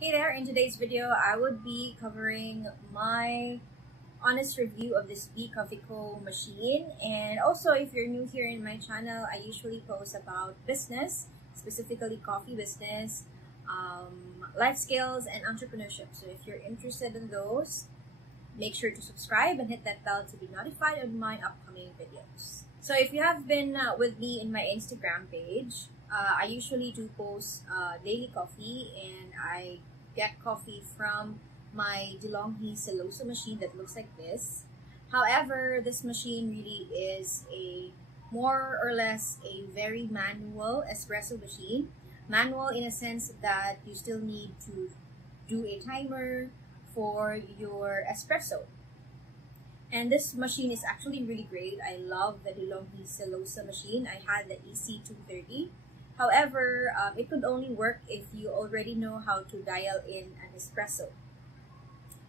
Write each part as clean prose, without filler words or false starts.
Hey there, in today's video, I would be covering my honest review of this Bee Coffee Co machine. And also, if you're new here in my channel, I usually post about business, specifically coffee business, life skills, and entrepreneurship. So if you're interested in those, make sure to subscribe and hit that bell to be notified of my upcoming videos. So if you have been with me in my Instagram page, I usually do post daily coffee, and I get coffee from my DeLonghi Celoso machine that looks like this. However, this machine really is a more or less a very manual espresso machine. Manual in a sense that you still need to do a timer for your espresso. And this machine is actually really great. I love the DeLonghi Celoso machine. I had the EC230. However, it could only work if you already know how to dial in an espresso.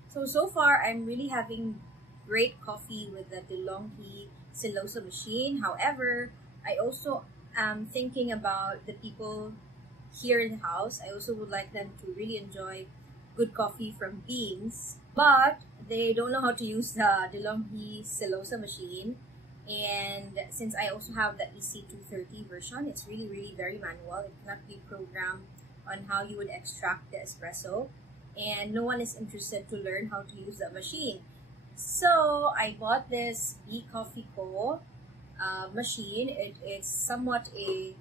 So far, I'm really having great coffee with the DeLonghi Celoso machine. However, I also am thinking about the people here in the house. I also would like them to really enjoy good coffee from beans, but they don't know how to use the DeLonghi Celoso machine. And since I also have the EC230 version, it's really very manual. It cannot be programmed on how you would extract the espresso, and no one is interested to learn how to use the machine. So I bought this Bee Coffee Co machine. It's somewhat a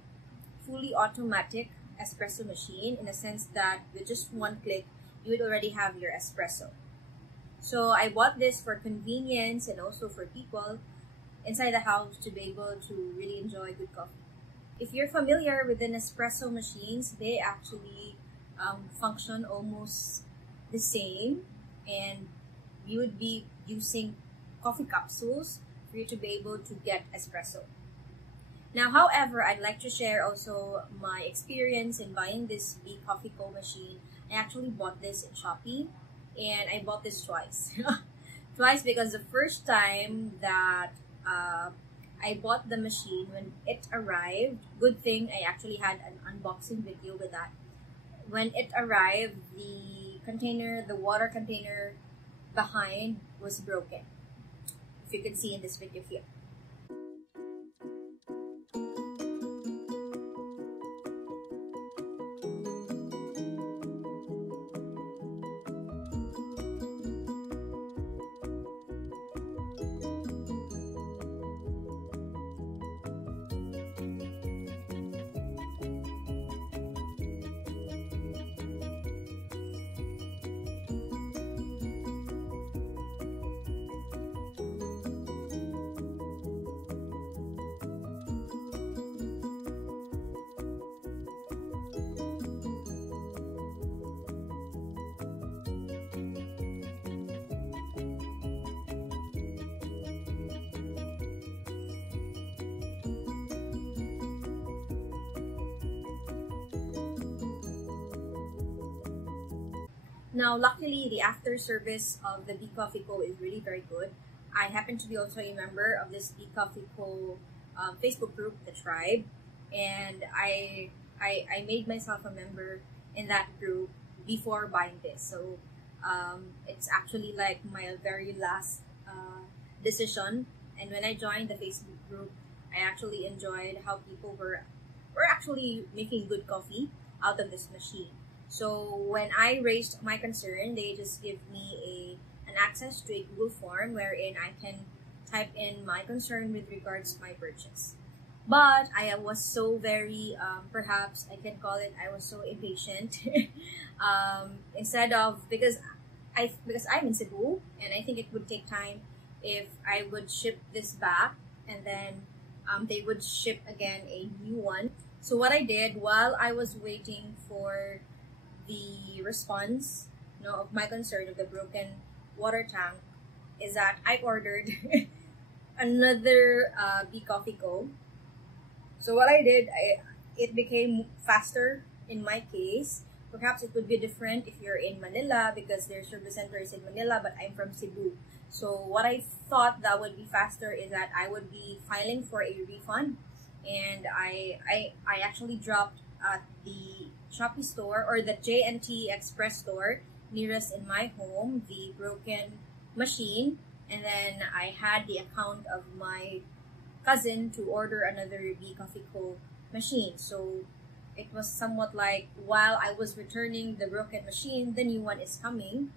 fully automatic espresso machine in the sense that with just one click, you would already have your espresso. So I bought this for convenience and also for people inside the house to be able to really enjoy good coffee. If you're familiar with the Nespresso machines, they actually function almost the same, and you would be using coffee capsules for you to be able to get espresso. Now, however, I'd like to share also my experience in buying this Bee Coffee Co machine. I actually bought this in Shopee, and I bought this twice. Twice because the first time that I bought the machine, when it arrived, good thing I actually had an unboxing video with that. When it arrived, the water container behind was broken. If you can see in this video here. Now, luckily, the after service of the Bee Coffee Co is really very good. I happen to be also a member of this Bee Coffee Co Facebook group, The Tribe, and I made myself a member in that group before buying this. So it's actually like my very last decision. And when I joined the Facebook group, I actually enjoyed how people were actually making good coffee out of this machine. So when I raised my concern, they just give me an access to a Google form wherein I can type in my concern with regards to my purchase. But I was so very, perhaps I can call it, I was so impatient. Instead of, because I'm in Cebu, and I think it would take time if I would ship this back, and then they would ship again a new one. So what I did while I was waiting for the response, of my concern of the broken water tank, is that I ordered another Bee Coffee Co. So what I did, it became faster in my case. Perhaps it would be different if you're in Manila because their service center is in Manila, but I'm from Cebu. So what I thought that would be faster is that I would be filing for a refund, and I actually dropped at the Shopee store or the J&T Express store nearest in my home the broken machine, and then I had the account of my cousin to order another B Coffee Co machine. So it was somewhat like while I was returning the broken machine, the new one is coming.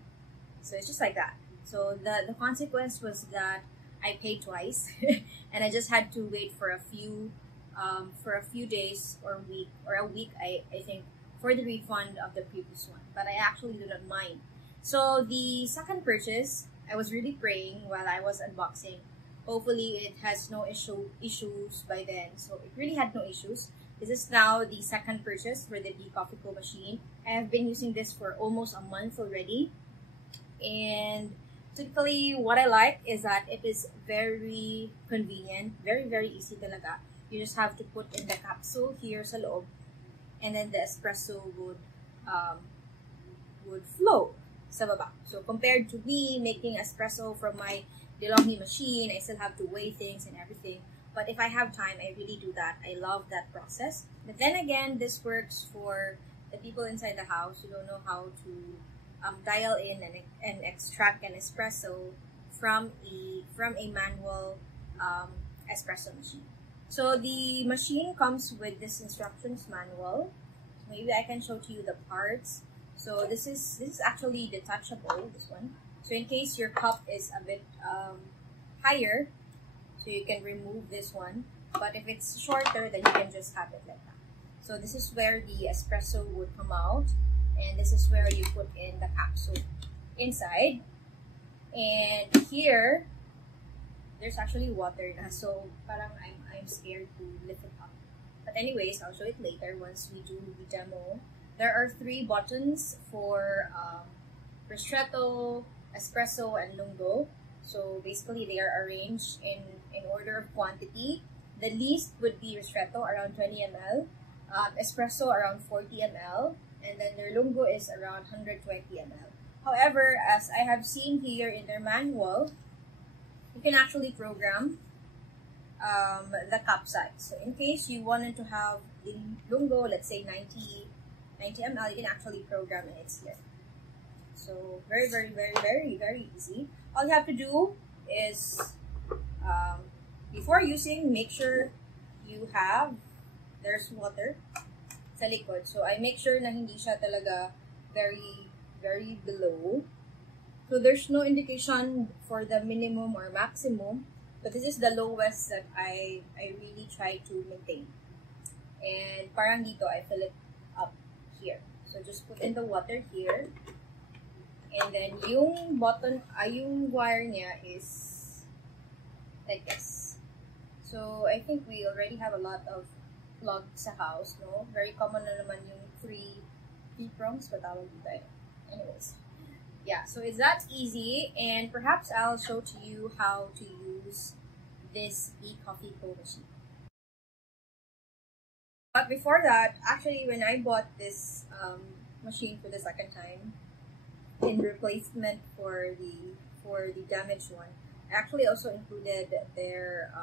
So it's just like that. So the consequence was that I paid twice, and I just had to wait for a few days or a week, I think, for the refund of the previous one. But I actually do not mind. So the second purchase, I was really praying while I was unboxing. Hopefully it has no issues by then. So it really had no issues. This is now the second purchase for the B Coffee Co machine. I have been using this for almost a month already. And typically what I like is that it is very convenient, very easy talaga. You just have to put in the capsule here sa loob, and then the espresso would flow sa baba. So compared to me making espresso from my DeLonghi machine, I still have to weigh things and everything. But if I have time, I really do that. I love that process. But then again, this works for the people inside the house who don't know how to dial in and extract an espresso from a manual espresso machine. So the machine comes with this instructions manual. Maybe I can show to you the parts. So this is actually detachable, this one. So in case your cup is a bit higher, so you can remove this one. But if it's shorter, then you can just have it like that. So this is where the espresso would come out, and this is where you put in the capsule inside. And here, there's actually water na, so parang I'm scared to lift it up. But anyways, I'll show it later once we do the demo. There are 3 buttons for ristretto, espresso, and lungo. So basically, they are arranged in order of quantity. The least would be ristretto, around 20 ml, espresso around 40 ml, and then their lungo is around 120 ml. However, as I have seen here in their manual, you can actually program the cup size. So in case you wanted to have the lungo, let's say 90 ml, you can actually program it. It's here. So very easy. All you have to do is before using, make sure you have, there's water sa likod. So I make sure na hindi siya talaga very below. So there's no indication for the minimum or maximum, but this is the lowest that I really try to maintain. And parang dito, I fill it up here. So just put in the water here. And then yung button, yung wire niya is like this. So I think we already have a lot of plugs sa house, no? Very common na naman yung three prongs, patawag dito. Anyways. Yeah, so it's that easy, and perhaps I'll show to you how to use this B Coffee Co machine. But before that, actually, when I bought this machine for the second time, in replacement for the damaged one, I actually also included their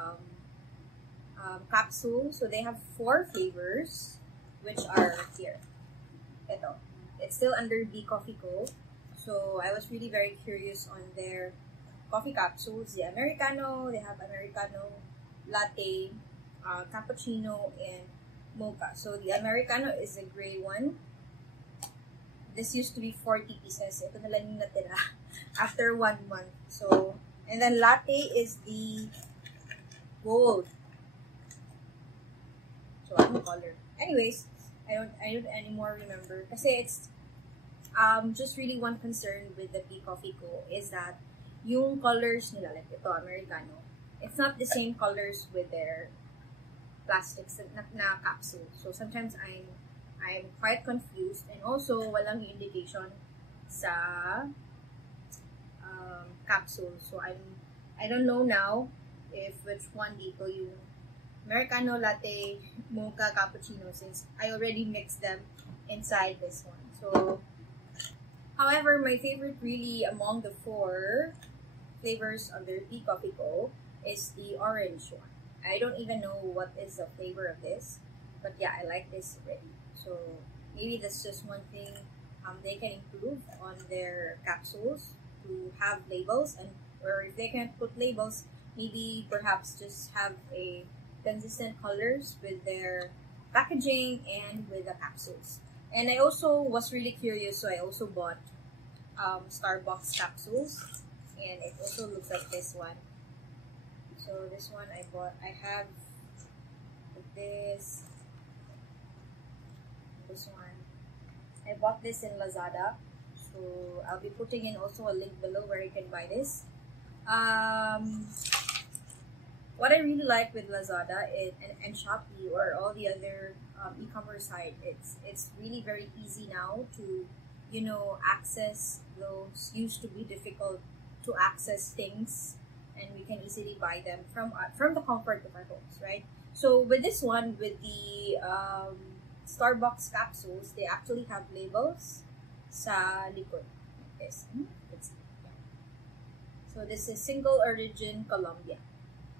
capsule. So they have 4 flavors, which are here. Ito. It's still under B Coffee Co. So I was really very curious on their coffee capsules. The Americano, they have Americano, latte, cappuccino, and mocha. So the Americano is the gray one. This used to be 40 pieces. Ito na lang yung natira after 1 month. So, and then latte is the gold. So ano color? Anyways, I don't anymore remember. Kasi it's just really one concern with the B Coffee Co is that yung colors nila, like ito, Americano, it's not the same colors with their plastics na capsule. So sometimes I'm quite confused, and also walang indication sa capsule. So I don't know now if which one dito yung Americano, latte, mocha, cappuccino, since I already mixed them inside this one. So however, my favorite really among the 4 flavors of their B Coffee Co is the orange one. I don't even know what is the flavor of this, but yeah, I like this already. So maybe that's just one thing they can improve on their capsules, to have labels, and or if they can't put labels, maybe perhaps just have a consistent colors with their packaging and with the capsules. And I also was really curious, so I also bought Starbucks capsules, and it also looks like this one. So this one I bought. I have this one. I bought this in Lazada, so I'll be putting in also a link below where you can buy this. What I really like with Lazada and Shopee or all the other e-commerce site, it's really very easy now to, you know, access those used to be difficult to access things, and we can easily buy them from the comfort of our homes, right? So with this one, with the Starbucks capsules, they actually have labels sa likod. Yes. So this is single origin Colombia.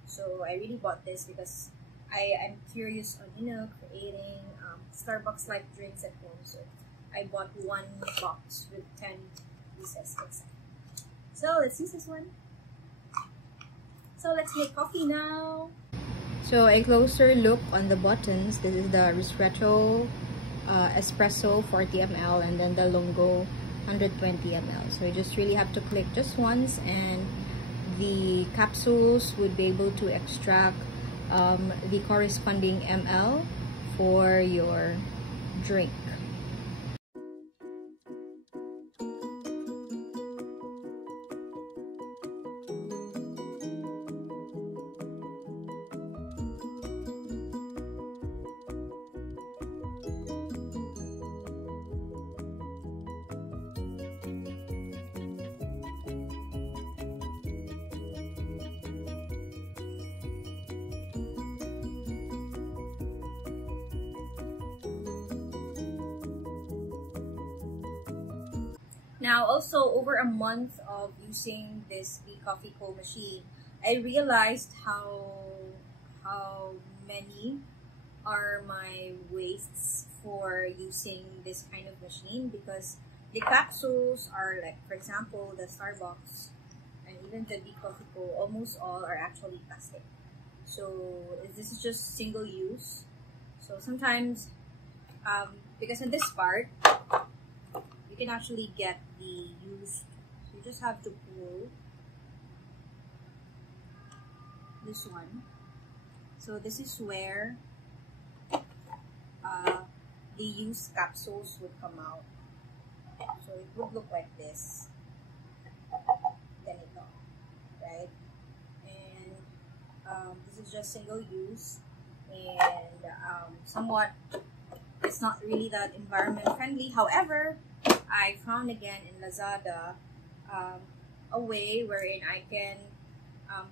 So I really bought this because I am curious on, you know, creating Starbucks like drinks at home. So I bought one box with 10 pieces inside. So let's use this one. So let's make coffee now. So a closer look on the buttons. This is the Ristretto Espresso 40 ml and then the Longo 120 ml. So you just really have to click just once, and the capsules would be able to extract the corresponding ml for your drink. Now, also over a month of using this Coffee Co machine, I realized how many are my wastes for using this kind of machine, because the capsules are, like, for example, the Starbucks and even the Coffee Co, almost all are actually plastic. So this is just single use. So sometimes, because in this part, you can actually get the used. So you just have to pull this one. So this is where the used capsules would come out. So it would look like this. Ganito, right? And this is just single use, and somewhat it's not really that environment friendly. However, I found again in Lazada a way wherein I can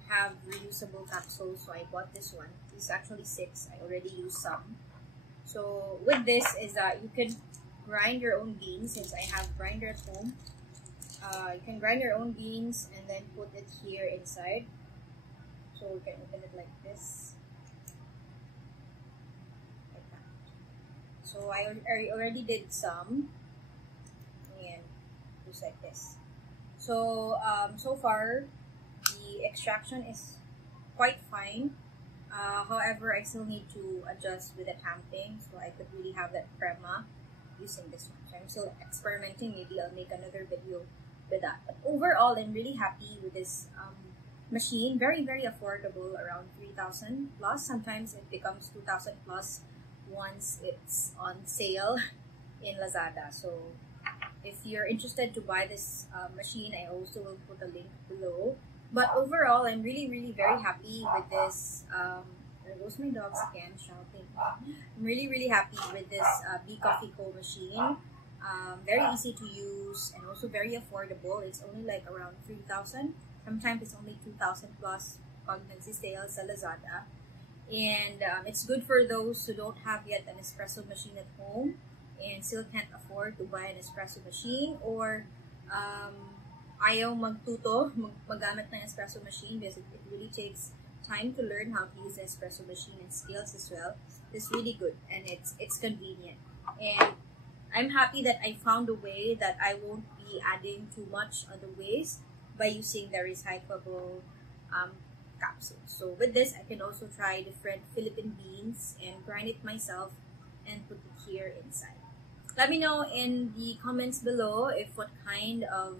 have reusable capsules. So I bought this one. This is actually 6. I already used some. So with this is that you can grind your own beans. Since I have grinder at home, you can grind your own beans and then put it here inside. So you can open it like this. Like that. So I already did some. Just like this. So so far the extraction is quite fine. However, I still need to adjust with the tamping, so I could really have that crema using this one. So I'm still experimenting. Maybe I'll make another video with that. But overall, I'm really happy with this machine. Very, very affordable, around 3,000 plus. Sometimes it becomes 2,000 plus once it's on sale in Lazada. So if you're interested to buy this machine, I also will put a link below. But overall, I'm really, really very happy with this. There goes my dogs again shouting. I'm really, really happy with this Coffee Co machine. Very easy to use and also very affordable. It's only like around 3,000. Sometimes it's only 2,000 plus pag nagsisale sa Lazada. And it's good for those who don't have yet an espresso machine at home and still can't afford to buy an espresso machine, or ayaw magtuto, maggamit ng espresso machine because it really takes time to learn how to use the espresso machine and skills as well. It's really good and it's convenient. And I'm happy that I found a way that I won't be adding too much other waste by using the recyclable um, capsules. So with this, I can also try different Philippine beans and grind it myself and put it here inside. Let me know in the comments below if what kind of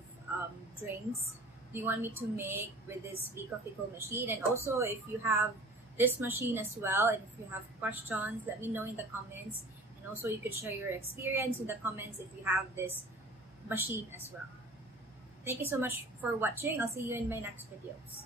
drinks do you want me to make with this Coffee machine, and also if you have this machine as well, and if you have questions, let me know in the comments. And also you could share your experience in the comments if you have this machine as well. Thank you so much for watching. I'll see you in my next videos.